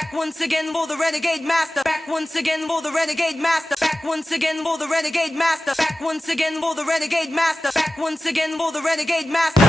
Back once again for the renegade master. Back once again for the renegade master. Back once again for the renegade master. Back once again for the renegade master. Back once again for the renegade master.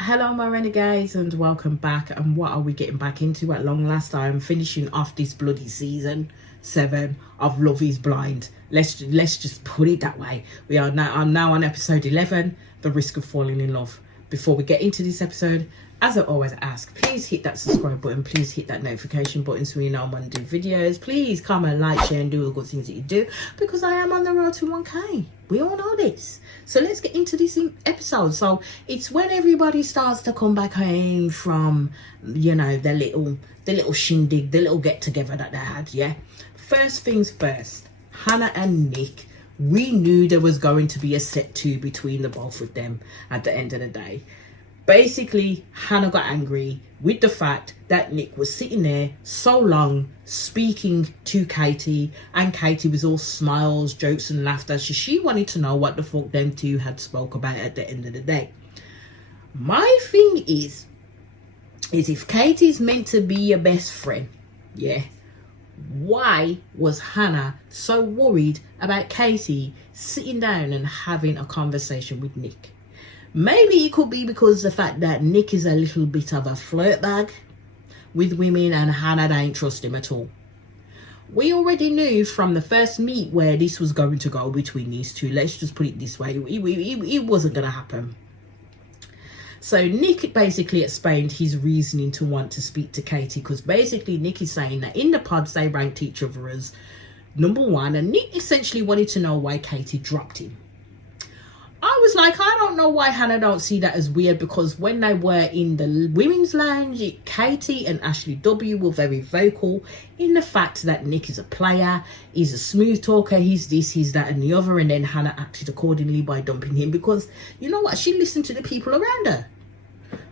Hello my renegades and welcome back. And what are we getting back into at long last? I'm finishing off this bloody season 7 of Love is Blind. Let's just put it that way. I'm now on episode 11, The Risk of Falling in Love. Before we get into this episode, as I always ask, please hit that subscribe button, please hit that notification button so you know I'm going to do videos. Please comment, like, share and do all the good things that you do, because I am on the road to 1k. We all know this. So let's get into this episode. So it's when everybody starts to come back home from, you know, the little shindig, the little get together that they had. Yeah, first things first, Hannah and Nick, we knew there was going to be a set 2 between the both of them at the end of the day. Basically, Hannah got angry with the fact that Nick was sitting there so long speaking to Katie, and Katie was all smiles, jokes and laughter. So she wanted to know what the fuck them two had spoke about at the end of the day. My thing is if Katie's meant to be your best friend, yeah, why was Hannah so worried about Katie sitting down and having a conversation with Nick? Maybe it could be because the fact that Nick is a little bit of a flirt bag with women and Hannah don't trust him at all. We already knew from the first meet where this was going to go between these two. Let's just put it this way. It wasn't going to happen. So Nick basically explained his reasoning to want to speak to Katie, because basically Nick is saying that in the pods they ranked each other as number 1, and Nick essentially wanted to know why Katie dropped him. I was like, I don't know why Hannah don't see that as weird, because when they were in the women's lounge, Katie and Ashley W were very vocal in the fact that Nick is a player, he's a smooth talker, he's this, he's that and the other, and then Hannah acted accordingly by dumping him because, you know what, she listened to the people around her,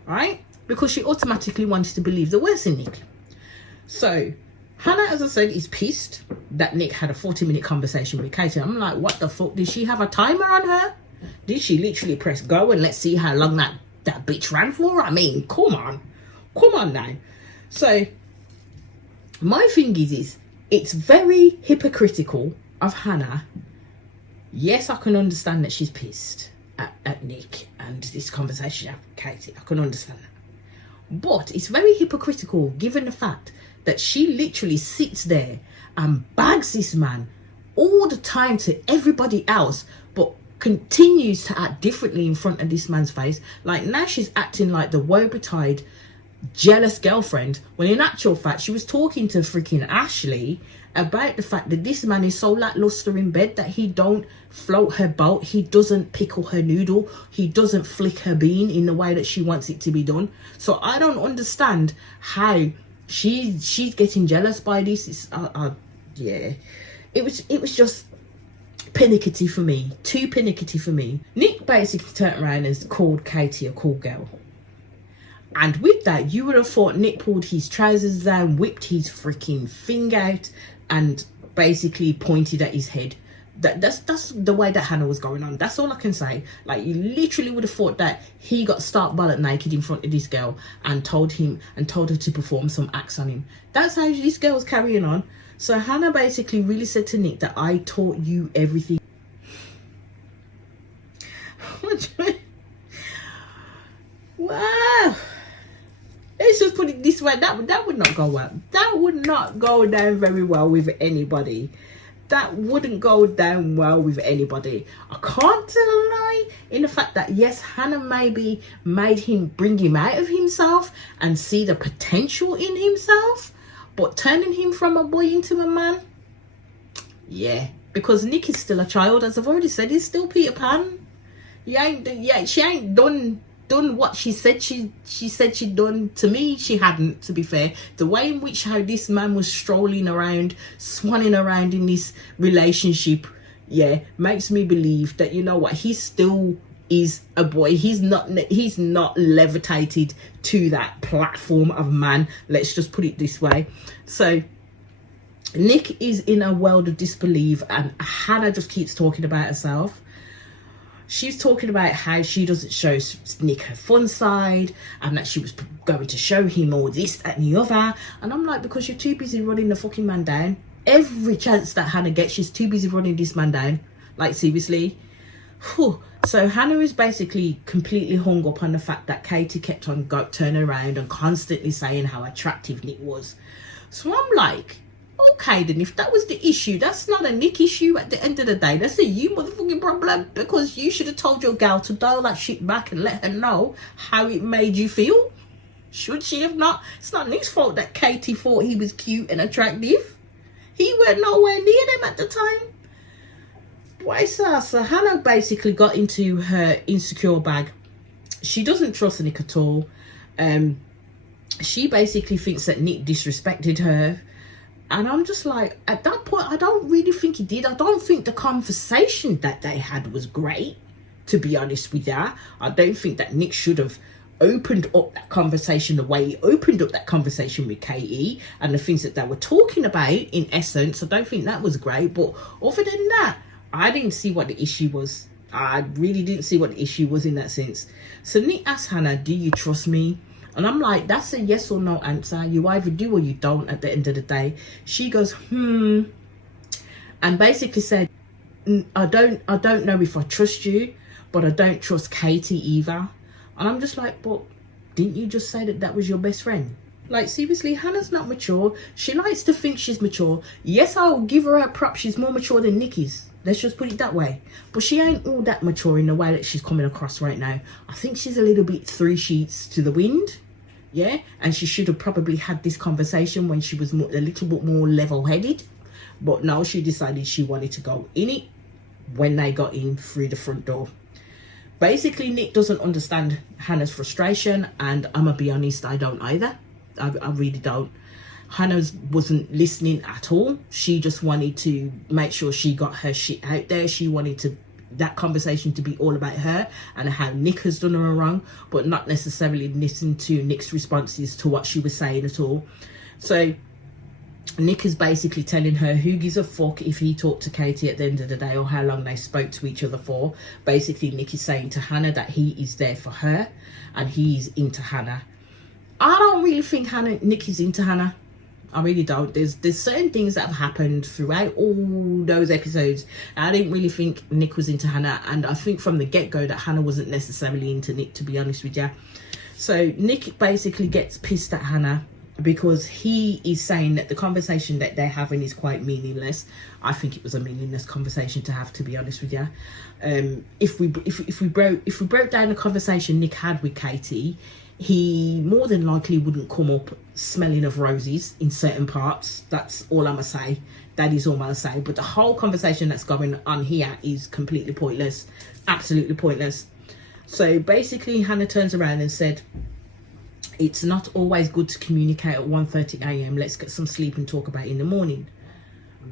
right? Because she automatically wanted to believe the worst in Nick. So Hannah, as I said, is pissed that Nick had a 40-minute conversation with Katie. I'm like, what the fuck? Did she have a timer on her? Did she literally press go and let's see how long that bitch ran for? I mean, come on now. So my thing is it's very hypocritical of Hannah. Yes, I can understand that she's pissed at Nick and this conversation with Katie. I can understand that. But it's very hypocritical given the fact that she literally sits there and bags this man all the time to everybody else, but continues to act differently in front of this man's face. Like now she's acting like the woe-betide jealous girlfriend, when in actual fact she was talking to freaking Ashley about the fact that this man is so lackluster in bed that he don't float her boat, he doesn't pickle her noodle, he doesn't flick her bean in the way that she wants it to be done. So I don't understand how she's getting jealous by this. It's yeah, it was just pinickety for me, too pinickety for me. Nick basically turned around and called Katie a cool girl, and with that you would have thought Nick pulled his trousers down, whipped his freaking thing out and basically pointed at his head. That's the way that Hannah was going on. That's all I can say. Like, you literally would have thought that he got stark bollock naked in front of this girl and told her to perform some acts on him. That's how this girl was carrying on. So Hannah basically really said to Nick that I taught you everything. Wow. Let's just put it this way. That would not go well. That would not go down very well with anybody. That wouldn't go down well with anybody. I can't tell a lie in the fact that yes, Hannah maybe made him bring him out of himself and see the potential in himself. But turning him from a boy into a man, yeah, because Nick is still a child, as I've already said. He's still Peter Pan. She ain't done what she said she said she'd done. To me, she hadn't, to be fair. The way in which how this man was strolling around, swanning around in this relationship, yeah, makes me believe that, you know what, he still is a boy. He's not levitated to that platform of man. Let's just put it this way. So Nick is in a world of disbelief and Hannah just keeps talking about herself. she's talking about how she doesn't show Nick her fun side, and that she was going to show him all this, that and the other. And I'm like, because you're too busy running the fucking man down. Every chance that Hannah gets, she's too busy running this man down. Like, seriously. Whew. So Hannah is basically completely hung up on the fact that Katie kept on turning around and constantly saying how attractive Nick was. So I'm like, okay, then if that was the issue, that's not a Nick issue at the end of the day. That's a you motherfucking problem, because you should have told your gal to dial that shit back and let her know how it made you feel. Should she have not? It's not Nick's fault that Katie thought he was cute and attractive. He were nowhere near them at the time. Why, sir? So Hannah basically got into her insecure bag. She doesn't trust Nick at all. She basically thinks that Nick disrespected her. And I'm just like, at that point, I don't really think he did. I don't think the conversation that they had was great, to be honest with you. I don't think that Nick should have opened up that conversation the way he opened up that conversation with Katie, and the things that they were talking about, in essence, I don't think that was great. But other than that, I didn't see what the issue was. I really didn't see what the issue was in that sense. So Nick asked Hannah, do you trust me? And I'm like, that's a yes or no answer. You either do or you don't at the end of the day. She goes, and basically said, I don't know if I trust you, but I don't trust Katie either. And I'm just like, but didn't you just say that that was your best friend? Like, seriously, Hannah's not mature. She likes to think she's mature. Yes, I'll give her a prop. She's more mature than Nick is. Let's just put it that way. But she ain't all that mature in the way that she's coming across right now. I think she's a little bit 3 sheets to the wind. Yeah, and she should have probably had this conversation when she was a little bit more level-headed. But no, she decided she wanted to go in it when they got in through the front door. Basically, Nick doesn't understand Hannah's frustration, and I'm gonna be honest, I don't either. I really don't. Hannah wasn't listening at all. She just wanted to make sure she got her shit out there. She wanted that conversation to be all about her and how Nick has done her wrong, but not necessarily listen to Nick's responses to what she was saying at all. So Nick is basically telling her who gives a fuck if he talked to Katie at the end of the day, or how long they spoke to each other for. Basically, Nick is saying to Hannah that he is there for her and he's into Hannah. I don't really think Nick is into Hannah. I really don't. There's certain things that have happened throughout all those episodes. I didn't really think Nick was into Hannah, and I think from the get-go that Hannah wasn't necessarily into Nick, to be honest with you. So Nick basically gets pissed at Hannah because he is saying that the conversation that they're having is quite meaningless. I think it was a meaningless conversation to have, to be honest with you. If we broke down the conversation Nick had with Katie, he more than likely wouldn't come up smelling of roses in certain parts. That's all I'm gonna say. That is all I'm gonna say. But the whole conversation that's going on here is completely pointless. Absolutely pointless. So basically, Hannah turns around and said, it's not always good to communicate at 1:30 a.m. Let's get some sleep and talk about it in the morning.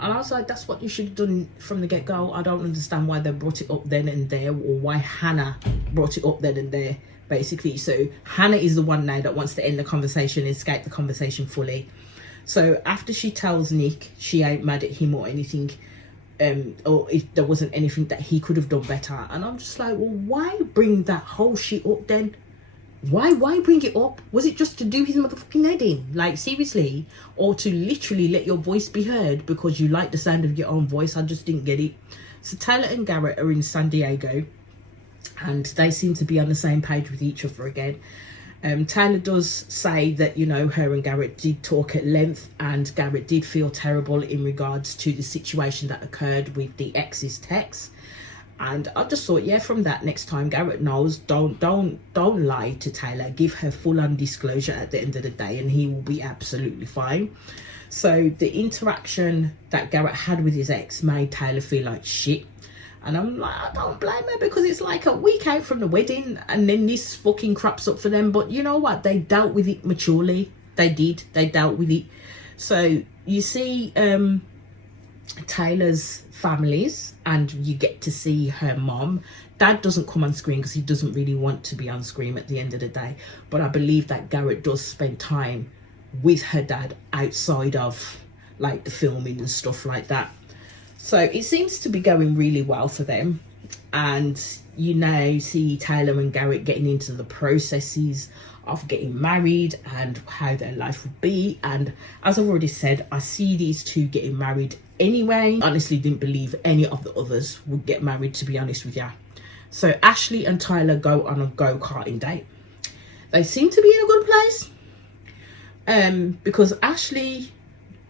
And I was like, that's what you should have done from the get-go. I don't understand why they brought it up then and there, or why Hannah brought it up then and there, basically. So Hannah is the one now that wants to end the conversation, escape the conversation fully. So after she tells Nick she ain't mad at him or anything, or if there wasn't anything that he could have done better, and I'm just like, well, why bring that whole shit up then? Why bring it up? Was it just to do his motherfucking head in? Like, seriously? Or to literally let your voice be heard because you like the sound of your own voice? I just didn't get it. So Tyler and Garrett are in San Diego, and they seem to be on the same page with each other again. Tyler does say that, you know, her and Garrett did talk at length, and Garrett did feel terrible in regards to the situation that occurred with the ex's text. And I just thought, yeah, from that, next time Garrett knows, don't lie to Tyler. Give her full-on disclosure at the end of the day, and he will be absolutely fine. So the interaction that Garrett had with his ex made Tyler feel like shit. And I'm like, I don't blame her, because it's like a week out from the wedding and then this fucking crops up for them. But you know what? They dealt with it maturely. They did. They dealt with it. So you see Tyler's families, and you get to see her mom. Dad doesn't come on screen because he doesn't really want to be on screen at the end of the day. But I believe that Garrett does spend time with her dad outside of like the filming and stuff like that. So it seems to be going really well for them. And you now see Tyler and Garrett getting into the processes of getting married and how their life would be. And as I've already said, I see these two getting married anyway. Honestly, didn't believe any of the others would get married, to be honest with you. So Ashley and Tyler go on a go-karting date. They seem to be in a good place, because Ashley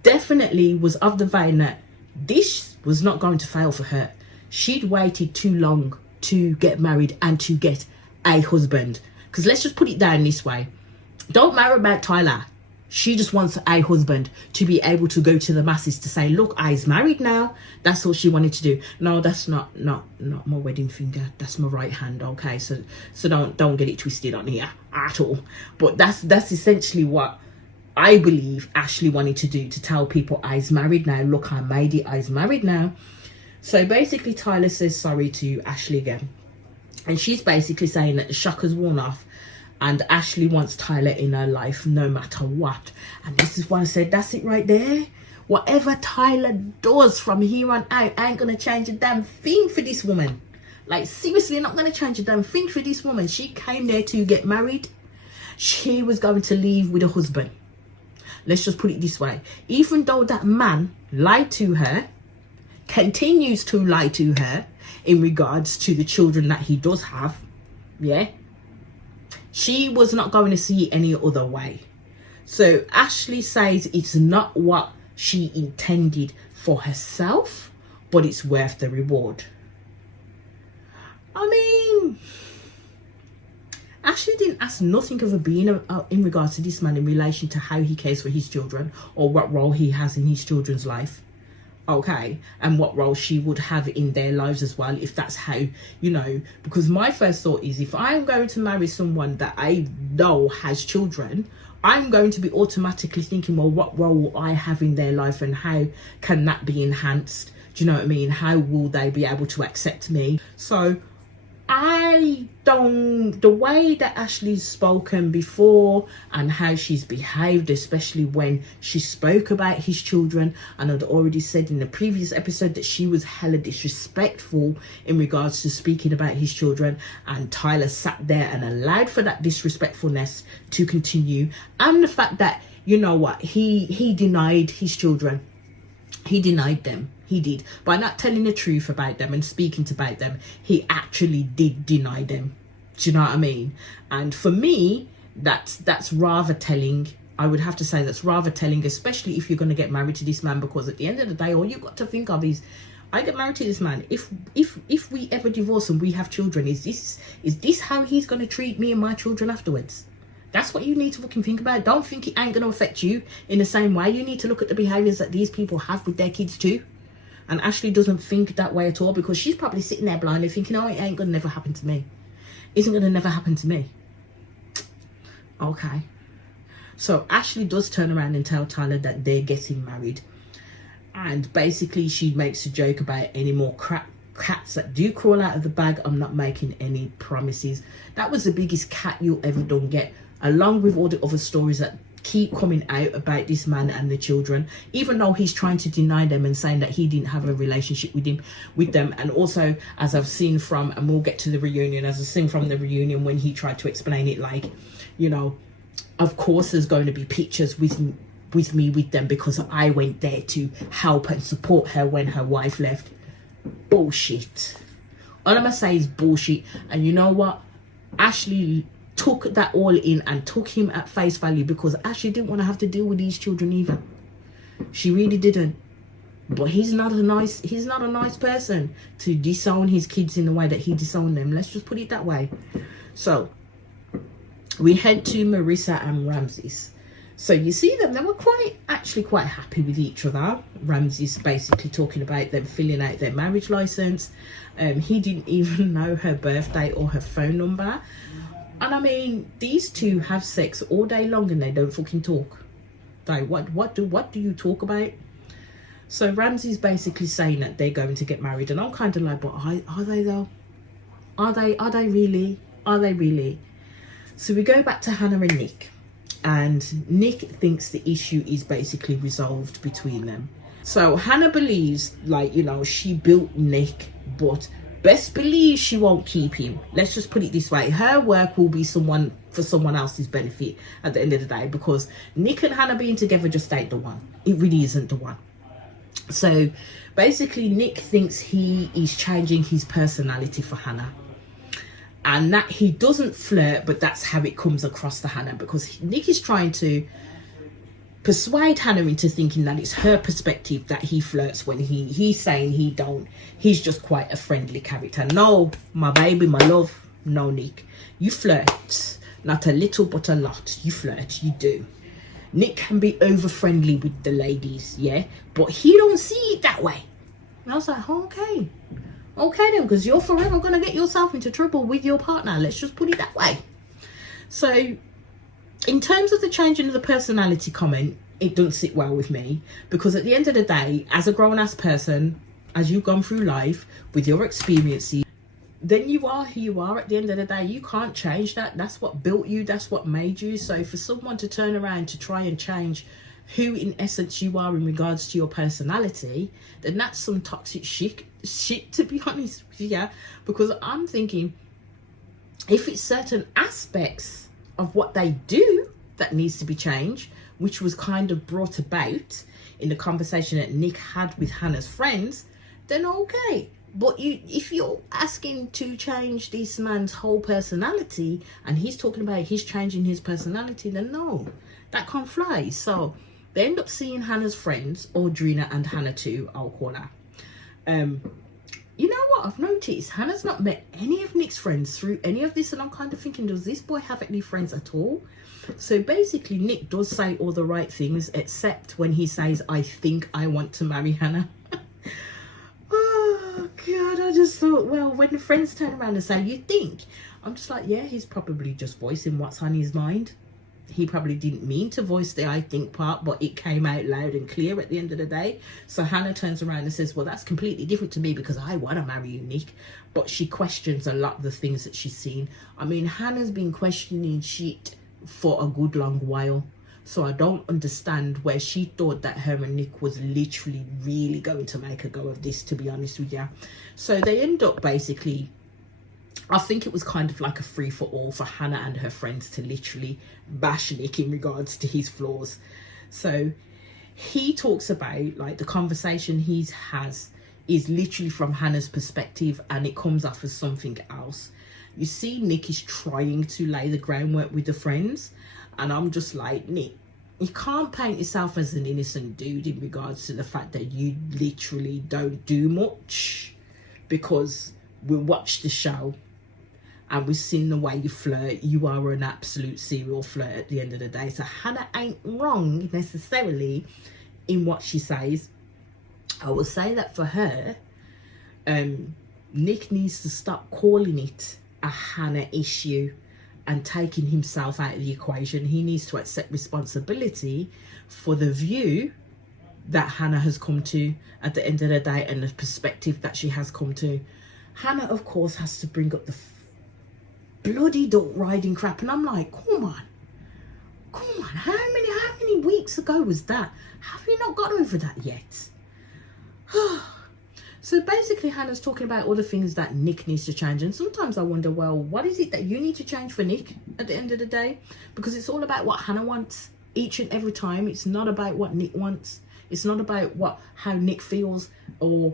definitely was of the vein that this was not going to fail for her. She'd waited too long to get married and to get a husband. Because let's just put it down this way. Don't marry about Tyler. She just wants a husband to be able to go to the masses to say, look, I's married now. That's all she wanted to do. No, that's not my wedding finger. That's my right hand. Okay, so don't get it twisted on here at all. But that's essentially what I believe Ashley wanted to do, to tell people I's married now. Look, I made it. I's married now. So basically, Tyler says sorry to Ashley again. And she's basically saying that the shock has worn off and Ashley wants Tyler in her life no matter what. And this is why I said, that's it right there. Whatever Tyler does from here on out, I ain't going to change a damn thing for this woman. Like, seriously, not going to change a damn thing for this woman. She came there to get married. She was going to leave with a husband. Let's just put it this way. Even though that man lied to her, continues to lie to her in regards to the children that he does have, yeah, she was not going to see it any other way. So Ashley says it's not what she intended for herself, but it's worth the reward. I mean, Ashley didn't ask nothing of a being in regards to this man in relation to how he cares for his children or what role he has in his children's life. Okay, and what role she would have in their lives as well, if that's how, you know, because my first thought is, if I'm going to marry someone that I know has children, I'm going to be automatically thinking, well, what role will I have in their life and how can that be enhanced? Do you know what I mean? How will they be able to accept me? So the way that Ashley's spoken before and how she's behaved, especially when she spoke about his children, and I'd already said in the previous episode that she was hella disrespectful in regards to speaking about his children, and Tyler sat there and allowed for that disrespectfulness to continue, and the fact that, you know what, he denied his children. He denied them. He did. By not telling the truth about them and speaking about them, he actually did deny them. Do you know what I mean? And for me, that's rather telling. I would have to say that's rather telling, especially if you're going to get married to this man, because at the end of the day, all you've got to think of is, I get married to this man. If we ever divorce and we have children, is this how he's going to treat me and my children afterwards? That's what you need to fucking think about. Don't think it ain't going to affect you in the same way. You need to look at the behaviours that these people have with their kids too. And Ashley doesn't think that way at all, because she's probably sitting there blindly thinking, oh, it ain't going to never happen to me. Isn't going to never happen to me. Okay. So Ashley does turn around and tell Tyler that they're getting married. And basically she makes a joke about any more cats that do crawl out of the bag. I'm not making any promises. That was the biggest cat you'll ever done get, along with all the other stories that keep coming out about this man and the children, even though he's trying to deny them and saying that he didn't have a relationship with them. And also, as I've seen from, and we'll get to the reunion, as I've seen from the reunion when he tried to explain it, like, you know, of course there's going to be pictures with me with them because I went there to help and support her when her wife left. Bullshit. All I'm gonna say is bullshit. And you know what, Ashley took that all in and took him at face value, because Ashley didn't want to have to deal with these children either. She really didn't. But he's not a nice person to disown his kids in the way that he disowned them. Let's just put it that way. So we head to Marissa and Ramses. So you see them, they were actually quite happy with each other. Ramses basically talking about them filling out their marriage license. He didn't even know her birthday or her phone number. And I mean, these two have sex all day long and they don't fucking talk. Like, what do you talk about? So Ramsey's basically saying that they're going to get married, and I'm kind of like, but are they though? Are they really? Are they really? So we go back to Hannah and Nick, and Nick thinks the issue is basically resolved between them. So Hannah believes, like, you know, she built Nick, but best believe she won't keep him. Let's just put it this way. Her work will be for someone else's benefit at the end of the day, because Nick and Hannah being together just ain't the one. It really isn't the one. So basically Nick thinks he is changing his personality for Hannah, and that he doesn't flirt, but that's how it comes across to Hannah, because Nick is trying to persuade Hannah into thinking that it's her perspective that he flirts, when he's saying he don't. He's just quite a friendly character. No, my baby, my love, no, Nick, you flirt, not a little but a lot. You flirt, you do. Nick can be over friendly with the ladies, yeah, but he don't see it that way. And I was like, okay then, because you're forever gonna get yourself into trouble with your partner. Let's just put it that way. So in terms of the changing of the personality comment, it doesn't sit well with me, because at the end of the day, as a grown-ass person, as you've gone through life with your experiences, then you are who you are. At the end of the day, you can't change that. That's what built you, that's what made you. So for someone to turn around to try and change who in essence you are in regards to your personality, then that's some toxic shit, to be honest with you. Yeah, because I'm thinking, if it's certain aspects of what they do that needs to be changed, which was kind of brought about in the conversation that Nick had with Hannah's friends, then okay. But if you're asking to change this man's whole personality, and he's talking about he's changing his personality, then no, that can't fly. So they end up seeing Hannah's friends, Audrina and Hannah too, I'll call her. You know what I've noticed? Hannah's not met any of Nick's friends through any of this, and I'm kind of thinking, does this boy have any friends at all? So basically Nick does say all the right things, except when he says, I think I want to marry Hannah. Oh God, I just thought, well, when the friends turn around and say, you think? I'm just like, yeah, he's probably just voicing what's on his mind. He probably didn't mean to voice the I think part, but it came out loud and clear at the end of the day. So Hannah turns around and says, well, that's completely different to me, because I want to marry you, Nick. But she questions a lot of the things that she's seen. I mean, Hannah's been questioning shit for a good long while. So I don't understand where she thought that her and Nick was literally really going to make a go of this, to be honest with you. So they end up basically, I think it was kind of like a free for all for Hannah and her friends to literally bash Nick in regards to his flaws. So he talks about, like, the conversation he has is literally from Hannah's perspective, and it comes off as something else. You see, Nick is trying to lay the groundwork with the friends, and I'm just like, Nick, you can't paint yourself as an innocent dude in regards to the fact that you literally don't do much, because we watched the show and we've seen the way you flirt. You are an absolute serial flirt at the end of the day. So Hannah ain't wrong necessarily in what she says. I will say that for her, Nick needs to stop calling it a Hannah issue and taking himself out of the equation. He needs to accept responsibility for the view that Hannah has come to at the end of the day, and the perspective that she has come to. Hannah, of course, has to bring up the bloody dog riding crap, and I'm like, come on, how many weeks ago was that? Have you not got over that yet? So basically Hannah's talking about all the things that Nick needs to change, and sometimes I wonder, well, what is it that you need to change for Nick at the end of the day? Because it's all about what Hannah wants each and every time. It's not about what Nick wants. It's not about how Nick feels, or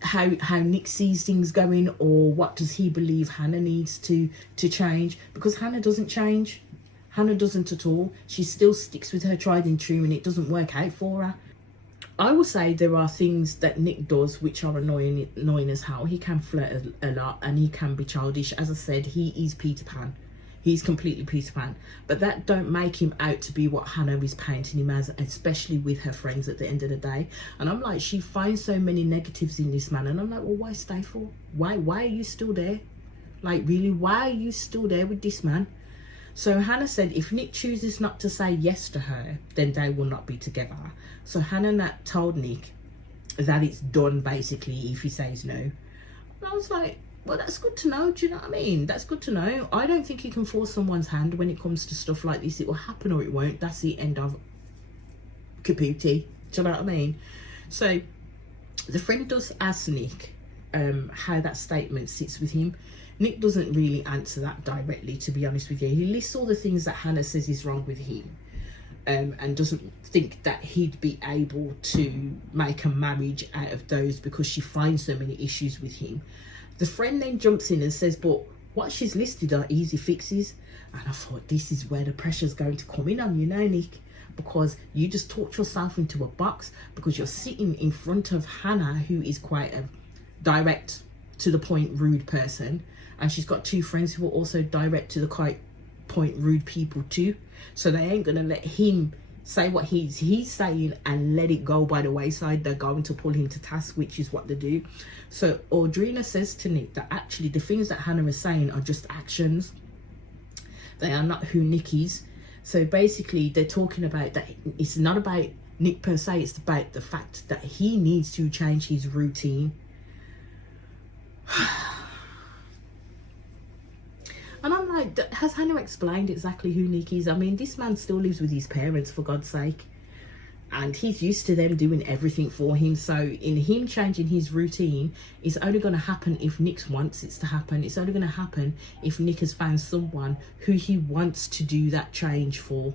how Nick sees things going, or what does he believe Hannah needs to change, because Hannah doesn't change. Hannah doesn't at all. She still sticks with her tried and true, and it doesn't work out for her. I will say there are things that Nick does which are annoying as hell. He can flirt a lot, and he can be childish. As I said, he is Peter Pan. He's completely Peter Pan. But that don't make him out to be what Hannah is painting him as, especially with her friends at the end of the day. And I'm like, she finds so many negatives in this man. And I'm like, well, why stay for? Why are you still there? Like, really, why are you still there with this man? So Hannah said if Nick chooses not to say yes to her, then they will not be together. So Hannah told Nick that it's done, basically, if he says no. And I was like, well, that's good to know. Do you know what I mean? That's good to know. I don't think you can force someone's hand when it comes to stuff like this. It will happen or it won't. That's the end of Caputi. Do you know what I mean? So the friend does ask Nick how that statement sits with him. Nick doesn't really answer that directly, to be honest with you. He lists all the things that Hannah says is wrong with him, and doesn't think that he'd be able to make a marriage out of those because she finds so many issues with him. The friend then jumps in and says, but what she's listed are easy fixes. And I thought, this is where the pressure's going to come in on you now, Nick, because you just talked yourself into a box because you're sitting in front of Hannah, who is quite a direct, to the point, rude person. And she's got two friends who are also direct, to the point, rude people too. So they ain't going to let him say what he's saying and let it go by the wayside. They're going to pull him to task, which is what they do. So Audrina says to Nick that actually the things that Hannah is saying are just actions. They are not who Nick is. So basically they're talking about that it's not about Nick per se, it's about the fact that he needs to change his routine. And I'm like, has Hannah explained exactly who Nick is? I mean, this man still lives with his parents, for God's sake. And he's used to them doing everything for him. So in him changing his routine, it's only going to happen if Nick wants it to happen. It's only going to happen if Nick has found someone who he wants to do that change for.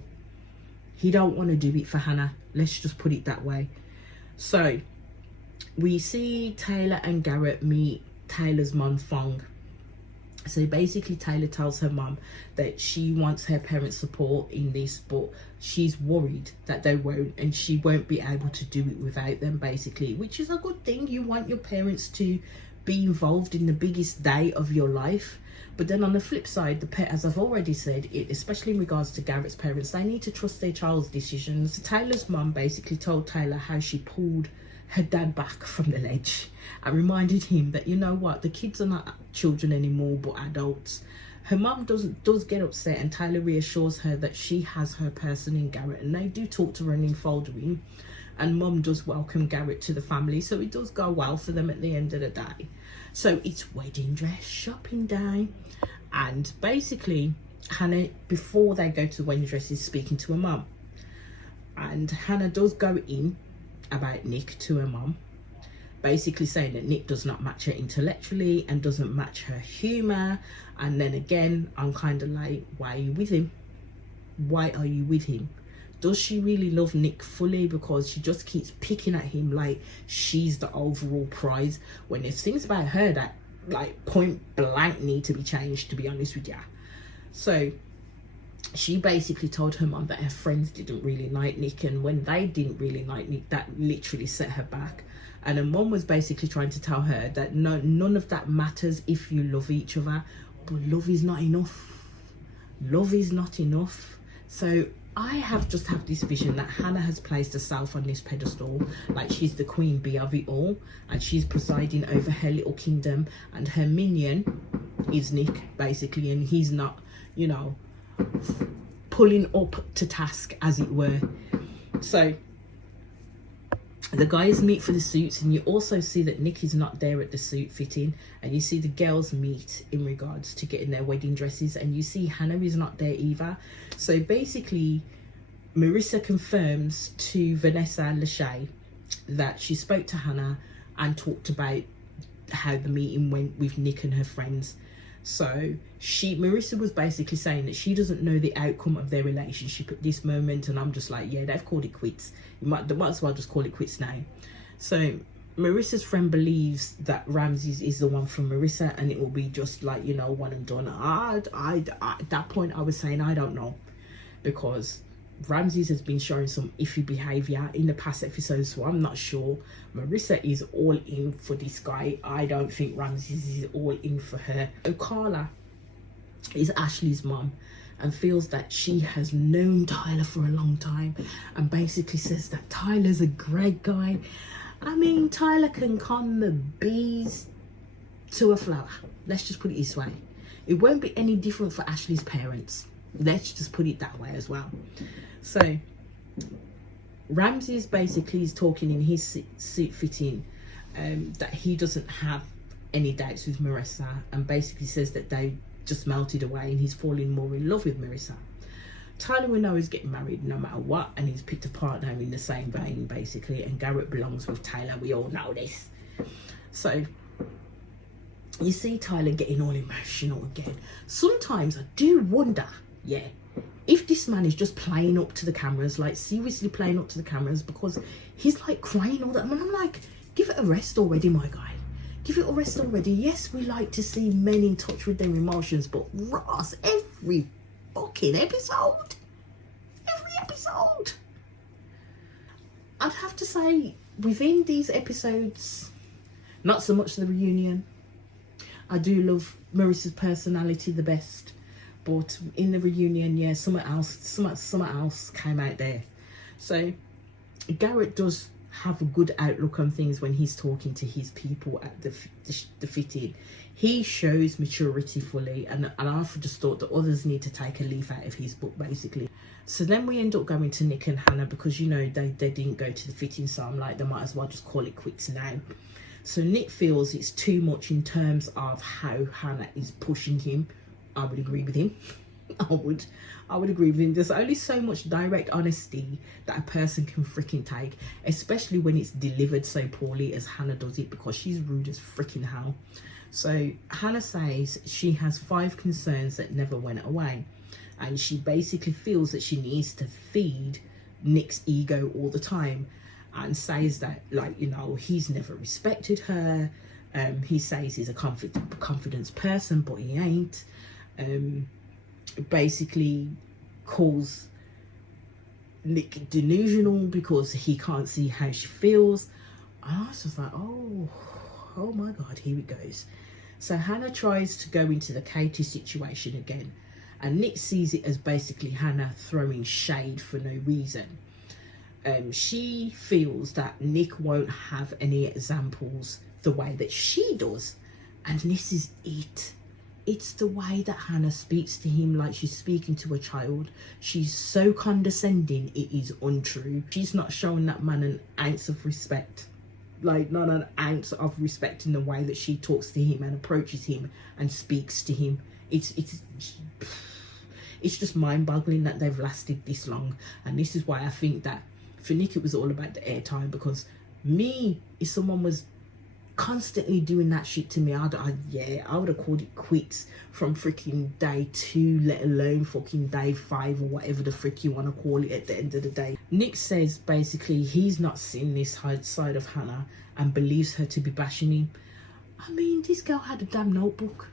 He don't want to do it for Hannah. Let's just put it that way. So we see Taylor and Garrett meet Taylor's mum, Fong. So basically Taylor tells her mum that she wants her parents' support in this, but she's worried that they won't, and she won't be able to do it without them, basically, which is a good thing. You want your parents to be involved in the biggest day of your life. But then on the flip side, as I've already said, especially in regards to Garrett's parents, they need to trust their child's decisions. Taylor's mum basically told Taylor how she pulled her dad back from the ledge and reminded him that, you know what, the kids are not children anymore but adults. Her mum does get upset, and Taylor reassures her that she has her person in Garrett, and they do talk to her and enfold him, and mum does welcome Garrett to the family, so it does go well for them at the end of the day. So it's wedding dress shopping day, and basically Hannah, before they go to the wedding dress, is speaking to her mum, and Hannah does go in about Nick to her mum, basically saying that Nick does not match her intellectually and doesn't match her humour. And then again, I'm kind of like, why are you with him? Why are you with him? Does she really love Nick fully? Because she just keeps picking at him like she's the overall prize, when there's things about her that like point blank need to be changed, to be honest with you. So she basically told her mum that her friends didn't really like Nick, and when they didn't really like Nick, that literally set her back. And her mum was basically trying to tell her that none of that matters if you love each other, but love is not enough. Love is not enough. So I just have this vision that Hannah has placed herself on this pedestal, like she's the queen bee of it all, and she's presiding over her little kingdom, and her minion is Nick, basically, and he's not, you know, pulling up to task, as it were. So the guys meet for the suits, and you also see that Nick is not there at the suit fitting, and you see the girls meet in regards to getting their wedding dresses, and you see Hannah is not there either. So basically Marissa confirms to Vanessa Lachey that she spoke to Hannah and talked about how the meeting went with Nick and her friends. So Marissa was basically saying that she doesn't know the outcome of their relationship at this moment, and I'm just like, yeah, they've called it quits. They might as well just call it quits now. So Marissa's friend believes that Ramses is the one from Marissa, and it will be just like, you know, one and done. At that point I was saying I don't know, because Ramses has been showing some iffy behaviour in the past episodes, so I'm not sure. Marissa is all in for this guy. I don't think Ramses is all in for her. So Carla is Ashley's mum and feels that she has known Tyler for a long time, and basically says that Tyler's a great guy. I mean, Tyler can con the bees to a flower. Let's just put it this way. It won't be any different for Ashley's parents. Let's just put it that way as well. So Ramses basically is talking in his suit fitting that he doesn't have any doubts with Marissa, and basically says that they just melted away and he's falling more in love with Marissa. Tyler will know he's getting married no matter what, and he's picked a partner in the same vein basically, and Garrett belongs with Taylor. We all know this. So you see Tyler getting all emotional again. Sometimes I do wonder, yeah, if this man is just playing up to the cameras, like seriously playing up to the cameras, because he's like crying all that. I mean, I'm like, give it a rest already, my guy. Give it a rest already. Yes, we like to see men in touch with their emotions, but Ross, every fucking episode, I'd have to say within these episodes, not so much the reunion. I do love Marissa's personality the best, but in the reunion, yeah, something else came out there. So Garrett does have a good outlook on things when he's talking to his people at the fitting. He shows maturity fully, and I've just thought that others need to take a leaf out of his book, basically. So then we end up going to Nick and Hannah, because you know they didn't go to the fitting, so I'm like, they might as well just call it quits now. So Nick feels it's too much in terms of how Hannah is pushing him. I would agree with him. I would agree with him. There's only so much direct honesty that a person can freaking take, especially when it's delivered so poorly as Hannah does it, because she's rude as freaking hell. So Hannah says she has 5 concerns that never went away, and she basically feels that she needs to feed Nick's ego all the time, and says that, like, you know, he's never respected her. He says he's a confidence person, but he ain't. Basically calls Nick delusional because he can't see how she feels. I was just like, oh my god, here it goes. So Hannah tries to go into the Katie situation again, and Nick sees it as basically Hannah throwing shade for no reason. She feels that Nick won't have any examples the way that she does, and this is it. It's the way that Hannah speaks to him like she's speaking to a child. She's so condescending, it is untrue. She's not showing that man an ounce of respect. Like, not an ounce of respect in the way that she talks to him and approaches him and speaks to him. It's just mind-boggling that they've lasted this long. And this is why I think that for Nick it was all about the airtime, because me, if someone was constantly doing that shit to me, I would have called it quits from freaking day 2, let alone fucking day 5 or whatever the frick you want to call it at the end of the day. Nick says basically he's not seen this side of Hannah and believes her to be bashing him. I mean, this girl had a damn notebook.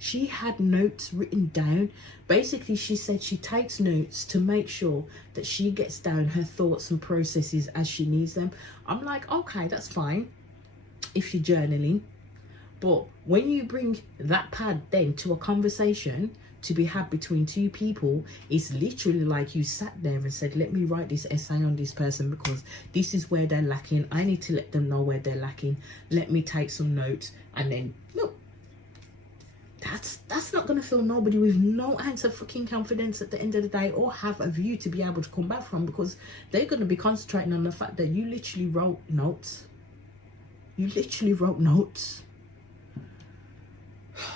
She had notes written down. Basically, she said she takes notes to make sure that she gets down her thoughts and processes as she needs them. I'm like, okay, that's fine if you're journaling, but when you bring that pad then to a conversation to be had between 2 people, it's literally like you sat there and said, let me write this essay on this person because this is where they're lacking. I need to let them know where they're lacking. Let me take some notes. And then look, that's not going to fill nobody with no ounce of fucking confidence at the end of the day, or have a view to be able to come back from, because they're going to be concentrating on the fact that you literally wrote notes.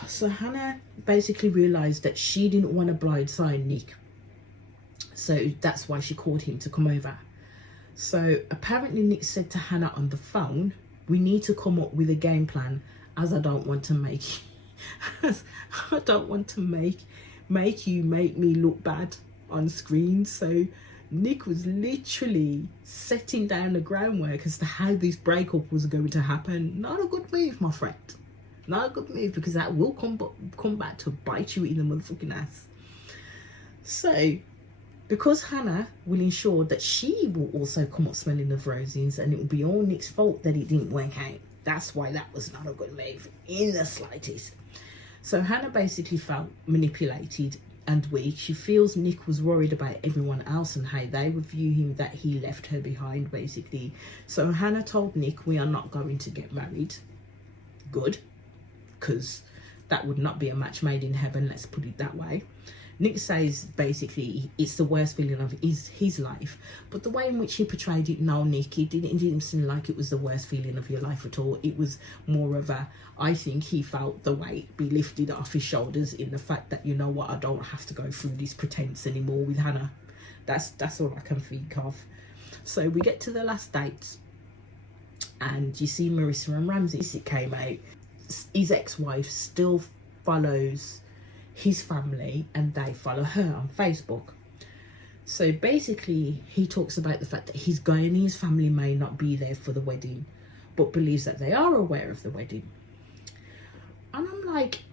So Hannah basically realised that she didn't want to blindside Nick. So that's why she called him to come over. So apparently Nick said to Hannah on the phone, we need to come up with a game plan, as I don't want to make you make me look bad on screen. So Nick was literally setting down the groundwork as to how this breakup was going to happen. Not a good move, my friend. Not a good move, because that will come back to bite you in the motherfucking ass. So, because Hannah will ensure that she will also come up smelling of roses, and it will be all Nick's fault that it didn't work out. That's why that was not a good move in the slightest. So Hannah basically felt manipulated and weak. She feels Nick was worried about everyone else and how they would view him, that he left her behind, basically. So Hannah told Nick, we are not going to get married. Good, because that would not be a match made in heaven, let's put it that way. Nick says basically it's the worst feeling of his life, but the way in which he portrayed it, no, Nick, it didn't seem like it was the worst feeling of your life at all. It was more of a, I think he felt the weight be lifted off his shoulders in the fact that, you know what, I don't have to go through this pretense anymore with Hannah. That's all I can think of. So we get to the last date, and you see Marissa and Ramses. It came out his ex-wife still follows his family and they follow her on Facebook. So basically he talks about the fact that his guy and his family may not be there for the wedding, but believes that they are aware of the wedding. And I'm like,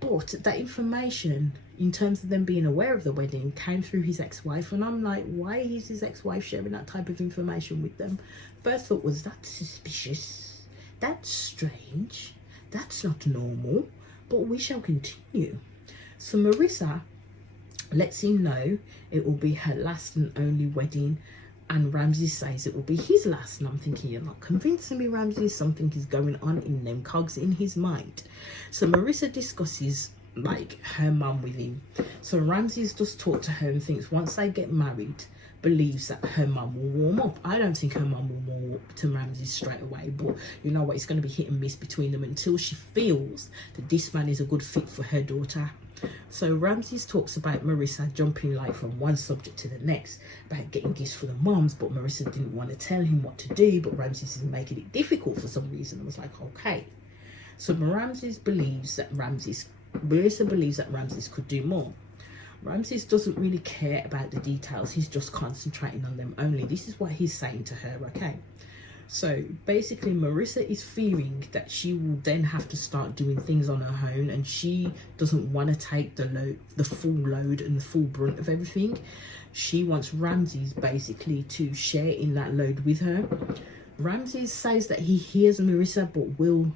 but that information in terms of them being aware of the wedding came through his ex-wife, and I'm like, why is his ex-wife sharing that type of information with them? First thought was, that's suspicious, that's strange, that's not normal, but we shall continue. So Marissa lets him know it will be her last and only wedding, and Ramses says it will be his last. And I'm thinking, you're not convincing me, Ramses. Something is going on in them cogs in his mind. So Marissa discusses like her mum with him. So Ramses does talk to her and thinks once they get married, believes that her mum will warm up. I don't think her mum will warm up to Ramses straight away, but you know what, it's going to be hit and miss between them until she feels that this man is a good fit for her daughter. So Ramses talks about Marissa jumping like from one subject to the next about getting gifts for the moms, but Marissa didn't want to tell him what to do, but Ramses is making it difficult for some reason. I was like, okay. So Marissa believes that Ramses could do more. Ramses doesn't really care about the details, he's just concentrating on them only. This is what he's saying to her, okay? So basically Marissa is fearing that she will then have to start doing things on her own, and she doesn't want to take the full load and the full brunt of everything. She wants Ramses basically to share in that load with her. Ramses says that he hears Marissa, but will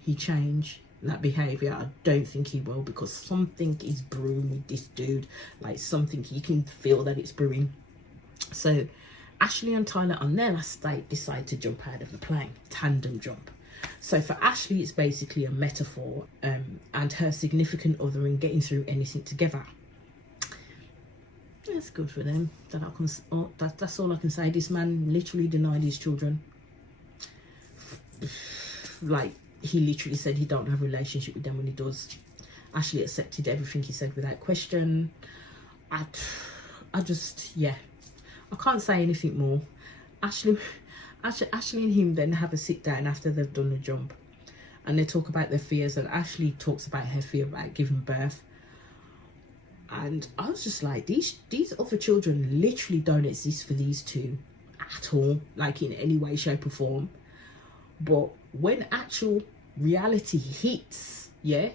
he change that behavior? I don't think he will, because something is brewing with this dude. Like something, you can feel that it's brewing. So Ashley and Tyler on their last date decide to jump out of the plane, tandem jump. So for Ashley, it's basically a metaphor and her significant other in getting through anything together. That's good for them. That's all I can say. This man literally denied his children. Like, he literally said he don't have a relationship with them when he does. Ashley accepted everything he said without question. I just, yeah, I can't say anything more. Ashley and him then have a sit down after they've done the jump, and they talk about their fears, and Ashley talks about her fear about giving birth. And I was just like, these other children literally don't exist for these two at all, like in any way, shape or form. But when actual reality hits, yeah,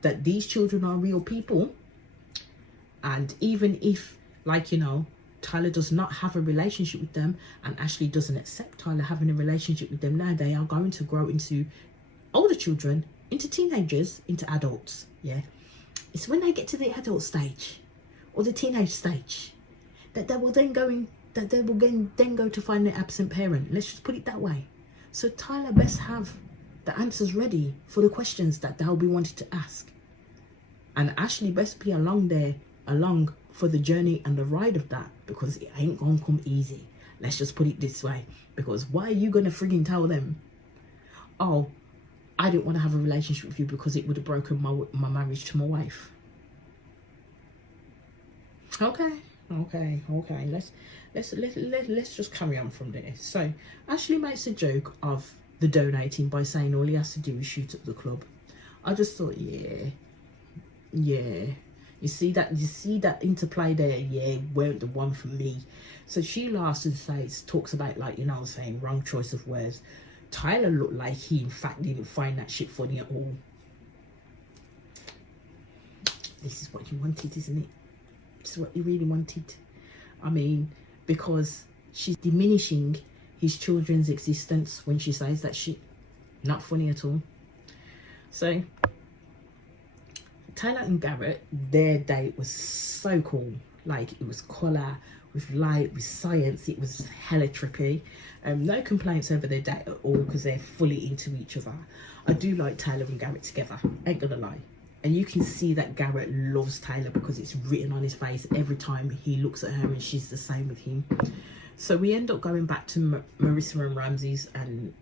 that these children are real people, and even if, like, you know, Tyler does not have a relationship with them, and Ashley doesn't accept Tyler having a relationship with them, now they are going to grow into older children, into teenagers, into adults, yeah. It's when they get to the adult stage or the teenage stage that they will then go to find their absent parent. Let's just put it that way. So Tyler best have the answers ready for the questions that they'll be wanting to ask, and Ashley best be along for the journey and the ride of that, because it ain't gonna come easy. Let's just put it this way. Because why are you gonna frigging tell them, oh, I didn't want to have a relationship with you because it would have broken my marriage to my wife? Okay. Let's just carry on from there. So Ashley makes a joke of the donating by saying all he has to do is shoot at the club. I just thought, yeah. You see that interplay there? Yeah, weren't the one for me. So she laughs and talks about, like, you know, saying wrong choice of words. Tyler looked like he in fact didn't find that shit funny at all. This is what you wanted, isn't it? This is what you really wanted. I mean, because she's diminishing his children's existence when she says that shit. Not funny at all. So Tyler and Garrett, their date was so cool. Like, it was colour, with light, with science. It was hella trippy. No complaints over their date at all, because they're fully into each other. I do like Tyler and Garrett together, ain't gonna lie. And you can see that Garrett loves Tyler, because it's written on his face every time he looks at her, and she's the same with him. So we end up going back to Marissa and Ramses, and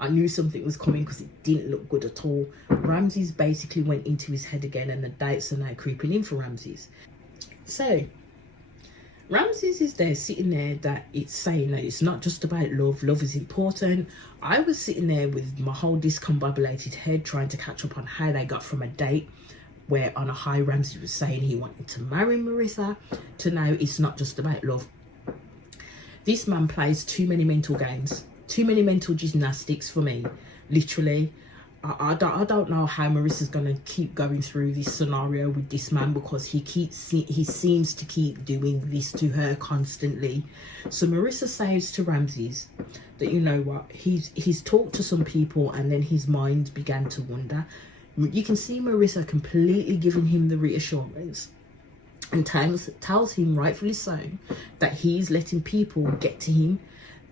I knew something was coming because it didn't look good at all. Ramses basically went into his head again, and the dates are now creeping in for Ramses. So Ramses is there sitting there that it's saying that it's not just about love. Love is important. I was sitting there with my whole discombobulated head trying to catch up on how they got from a date where on a high Ramses was saying he wanted to marry Marissa to now it's not just about love. This man plays too many mental games, too many mental gymnastics for me, literally. I don't know how Marissa's gonna keep going through this scenario with this man, because he seems to keep doing this to her constantly. So Marissa says to Ramses that, you know what, he's talked to some people and then his mind began to wander. You can see Marissa completely giving him the reassurance and tells him, rightfully so, that he's letting people get to him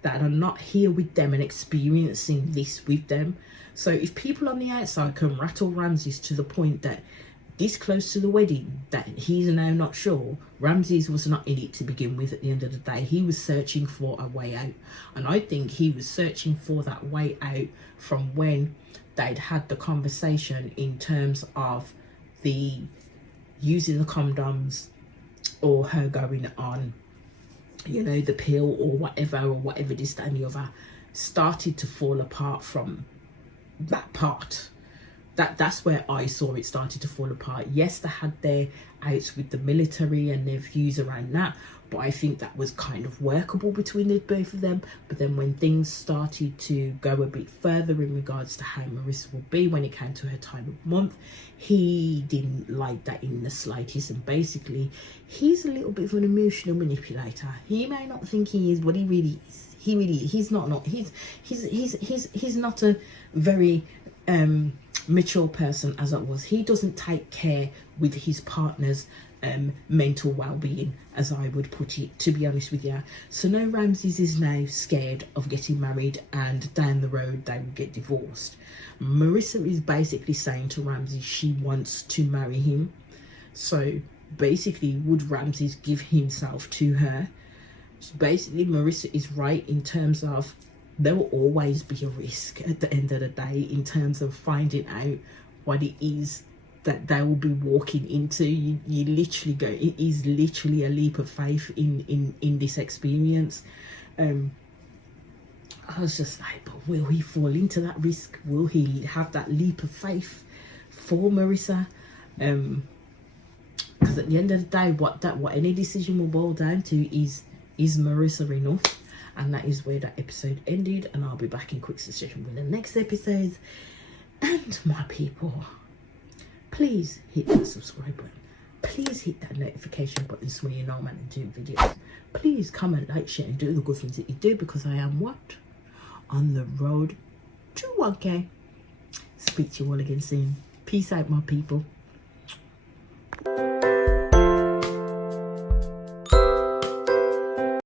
that are not here with them and experiencing this with them. So if people on the outside can rattle Ramses to the point that this close to the wedding that he's now not sure, Ramses was not in it to begin with. At the end of the day, he was searching for a way out, and I think he was searching for that way out from when they'd had the conversation in terms of the using the condoms, or her going on, you know, the pill or whatever this, that and the other, started to fall apart from that part. That's where I saw it started to fall apart. Yes, they had their outs with the military and their views around that, but I think that was kind of workable between the both of them. But then when things started to go a bit further in regards to how Marissa will be when it came to her time of month, he didn't like that in the slightest. And basically, he's a little bit of an emotional manipulator. He may not think he is, but he really is. He's not he's not a very mature person as it was. He doesn't take care with his partner's mental well-being, as I would put it, to be honest with you. So now Ramses is now scared of getting married, and down the road they will get divorced. Marissa is basically saying to Ramses she wants to marry him. So basically, would Ramses give himself to her? So basically, Marissa is right in terms of there will always be a risk at the end of the day in terms of finding out what it is that they will be walking into. You literally go, it is literally a leap of faith in this experience. I was just like, but will he fall into that risk? Will he have that leap of faith for Marissa? Because at the end of the day, what any decision will boil down to is Marissa enough? And that is where that episode ended, and I'll be back in quick succession with the next episode. And my people, please hit that subscribe button. Please hit that notification button so you know when I'm doing videos. Please comment, like, share, and do the good things that you do, because I am what? On the road to 1K. Speak to you all again soon. Peace out, my people.